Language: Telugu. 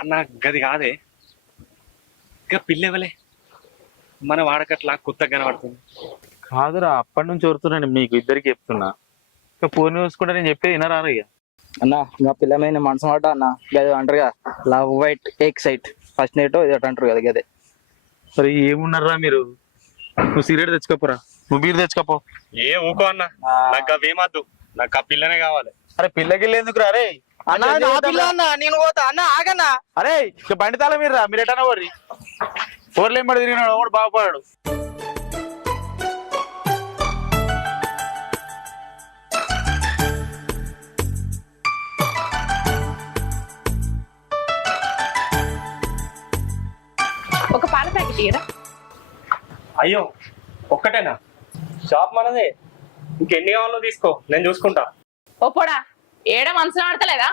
అన్న గది కాదే ఇంకా పిల్లెవలే మన వాడకట్లా కొత్తగా కనబడుతుంది. కాదురా, అప్పటి నుంచి వరుతున్నాను మీకు ఇద్దరికి చెప్తున్నా. ఇక ఫోన్ చూసుకుంటే నేను చెప్పేది వినరా ఇక. అన్న ఇంకా పిల్ల మీద మనసు మాట అన్న గది అంటారు కదా, love white excite first night ఇది అంటారు కదా గదే. సరే ఏమున్నారా మీరు? నువ్వు సిగరెట్ తెచ్చుకోపోరా, నువ్వు బీర్ తెచ్చుకోపో. ఏ ఊకో అన్న, నాకు అవేమద్దు, నాకు ఆ పిల్లనే కావాలి. అరే పిల్లకి ఎందుకు రా రే? అన్న నా పిల్ల అన్న నేను పోతా అన్న ఆగన్నా. అరే ఇక బండి తాళం మీరు రా, మీరు ఎటన్నా పోర్రి. ఊర్లేం పడి తిరిగినాడు వాడు బాగుపడాడు. ఒక పాల ప్యాకెట్ ఇయ్యరా? అయ్యో ఒక్కటేనా? షాప్ మనదే, ఇంకెన్ని కావాలో తీసుకో, నేను చూసుకుంటా. ఓ పోడా, ఏడ మనసు ఆడతలేదా?